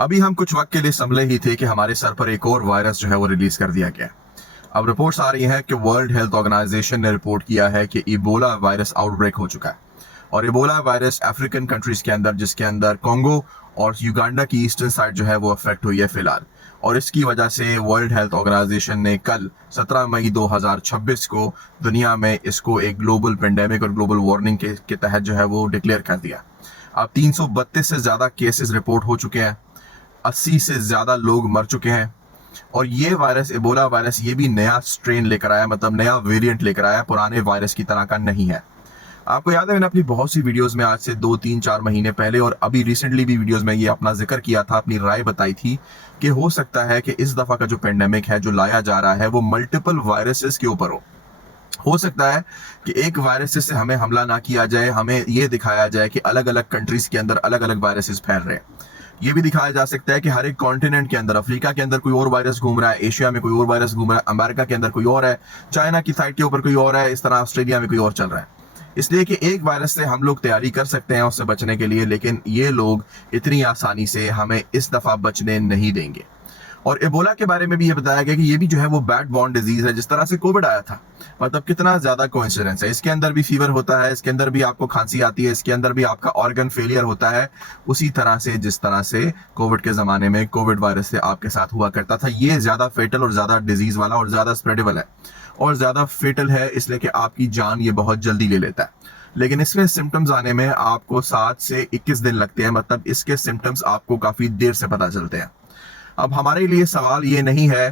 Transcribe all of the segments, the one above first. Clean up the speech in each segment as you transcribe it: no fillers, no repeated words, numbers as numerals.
अभी हम कुछ वक्त के लिए संभले ही थे कि हमारे सर पर एक और वायरस जो है वो रिलीज कर दिया गया। अब रिपोर्ट्स आ रही हैं कि वर्ल्ड हेल्थ ऑर्गेनाइजेशन ने रिपोर्ट किया है कि इबोला वायरस आउटब्रेक हो चुका है और इबोला वायरस अफ्रीकन कंट्रीज के अंदर, जिसके अंदर कोंगो और युगांडा की ईस्टर्न साइड जो है वो अफेक्ट हुई है फिलहाल। और इसकी वजह से वर्ल्ड हेल्थ ऑर्गेनाइजेशन ने कल 17 मई 2026 को दुनिया में इसको एक ग्लोबल पेंडेमिक और ग्लोबल वार्निंग के तहत जो है वो डिक्लेयर कर दिया। अब 332 से ज्यादा केसेस रिपोर्ट हो चुके हैं, 80 से ज्यादा लोग मर चुके हैं। और ये वायरस, इबोला वायरस, ये भी नया स्ट्रेन लेकर आया, मतलब नया वेरिएंट लेकर आया, पुराने वायरस की तरह का नहीं है। आपको याद है मैंने अपनी बहुत सी वीडियोस में आज से 2-3-4 महीने पहले और अभी रिसेंटली भी वीडियोस में ये अपना जिक्र किया था, अपनी राय बताई थी कि हो सकता है कि इस दफा का जो पेंडेमिक है जो लाया जा रहा है वो मल्टीपल वायरसेस के ऊपर हो सकता है कि एक वायरस से हमें हमला ना किया जाए, हमें ये दिखाया जाए कि अलग अलग कंट्रीज के अंदर अलग अलग वायरसेस फैल रहे हैं। ये भी दिखाया जा सकता है कि हर एक कॉन्टिनेंट के अंदर, अफ्रीका के अंदर कोई और वायरस घूम रहा है, एशिया में कोई और वायरस घूम रहा है, अमेरिका के अंदर कोई और है, चाइना की साइड के ऊपर कोई और है, इस तरह ऑस्ट्रेलिया में कोई और चल रहा है। इसलिए कि एक वायरस से हम लोग तैयारी कर सकते हैं उससे बचने के लिए, लेकिन ये लोग इतनी आसानी से हमें इस दफा बचने नहीं देंगे। और इबोला के बारे में भी ये बताया गया कि ये भी जो है वो बैड बॉर्न डिजीज है, जिस तरह से कोविड आया था। मतलब कितना ज्यादा कोइंसिडेंस है, इसके अंदर भी फीवर होता है, इसके अंदर भी आपको खांसी आती है, इसके अंदर भी आपका ऑर्गन फेलियर होता है, उसी तरह से जिस तरह से कोविड के जमाने में कोविड वायरस से आपके साथ हुआ करता था। ये ज्यादा फेटल और ज्यादा डिजीज वाला और ज्यादा स्प्रेडेबल है और ज्यादा फेटल है, इसलिए कि आपकी जान ये बहुत जल्दी ले लेता है। लेकिन इसमें सिम्टम्स आने में आपको 7 से 21 दिन लगते हैं, मतलब इसके सिम्टम्स आपको काफी देर से पता चलते हैं। अब हमारे लिए सवाल ये नहीं है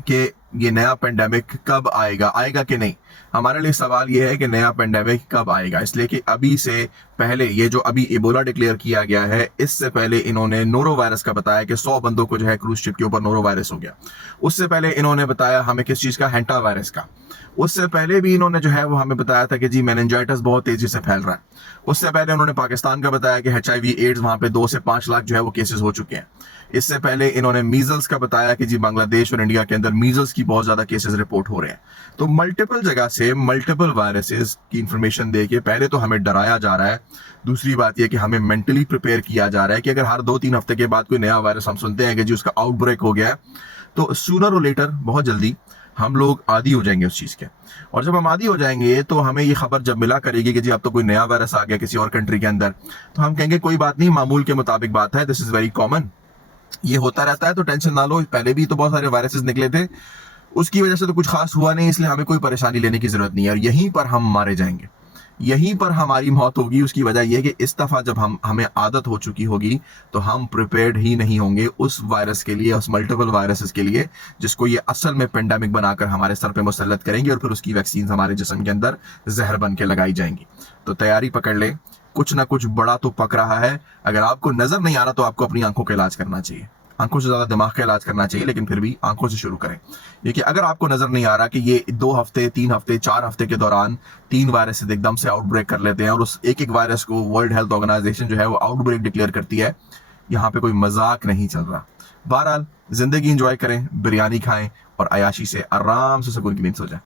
कि ये नया पेंडेमिक कब आएगा, आएगा कि नहीं। हमारे लिए सवाल ये है कि नया पेंडेमिक कब आएगा, इसलिए कि अभी से पहले ये जो अभी इबोला डिक्लेयर किया गया है, इससे पहले इन्होंने नोरो वायरस का बताया कि 100 बंदों को जो है क्रूज शिप के ऊपर नोरो वायरस हो गया। उससे पहले इन्होंने बताया हमें किस चीज का, हेंटा वायरस का। उससे पहले भी इन्होंने जो है वो हमें बताया था कि जी मेनिंजाइटिस बहुत तेजी से फैल रहा है। उससे पहले उन्होंने पाकिस्तान का बताया कि HIV एड्स वहां पे 2 से 5 लाख जो है वो केसेस हो चुके हैं। इससे पहले इन्होंने मीजल्स का बताया कि जी बांग्लादेश और इंडिया के अंदर मीजल्स की बहुत ज्यादा केसेस रिपोर्ट हो रहे हैं। तो मल्टीपल जगह से मल्टीपल वायरसेस की इंफॉर्मेशन देके पहले तो हमें डराया जा रहा है। दूसरी बात यह कि हमें मेंटली प्रिपेयर किया जा रहा है कि अगर हर 2-3 हफ्ते के बाद कोई नया वायरस हम सुनते हैं कि जी उसका आउटब्रेक हो गया है, तो सूनर और लेटर, बहुत जल्दी हम लोग आदी हो जाएंगे उस चीज के। और जब हम आदी हो जाएंगे तो हमें ये खबर जब मिला करेगी कि जी अब तो कोई नया वायरस आ गया किसी और कंट्री के अंदर, तो हम कहेंगे कोई बात नहीं, मामूल के मुताबिक बात है, दिस इज वेरी कॉमन, ये होता रहता है, तो टेंशन ना लो। पहले भी तो बहुत सारे वायरसेस निकले थे, उसकी वजह से तो कुछ खास हुआ नहीं, इसलिए हमें कोई परेशानी लेने की जरूरत नहीं है। और यहीं पर हम मारे जाएंगे, यहीं पर हमारी मौत होगी। उसकी वजह यह है कि इस दफा जब हमें आदत हो चुकी होगी तो हम प्रिपेयर्ड ही नहीं होंगे उस वायरस के लिए, उस मल्टीपल वायरसेस के लिए, जिसको ये असल में पेंडेमिक बनाकर हमारे सर पे मुसल्लत करेंगे और फिर उसकी वैक्सीन हमारे जिस्म के अंदर जहर बन के लगाई जाएंगी। तो तैयारी पकड़ ले, कुछ ना कुछ बड़ा तो पक रहा है। अगर आपको नजर नहीं आ रहा तो आपको अपनी आंखों का इलाज करना चाहिए, आंखों से ज्यादा दिमाग का इलाज करना चाहिए, लेकिन फिर भी आंखों से शुरू करें। देखिए, अगर आपको नजर नहीं आ रहा कि ये 2 हफ्ते, 3 हफ्ते, 4 हफ्ते के दौरान 3 वायरस एकदम से आउटब्रेक कर लेते हैं और उस एक वायरस को वर्ल्ड हेल्थ ऑर्गेनाइजेशन जो है वो आउटब्रेक डिक्लेयर करती है, यहाँ पे कोई मजाक नहीं चल रहा। बहरहाल जिंदगी एंजॉय करें, बिरयानी खाएं और अयाशी से आराम से सुकून की नींद सो जाए।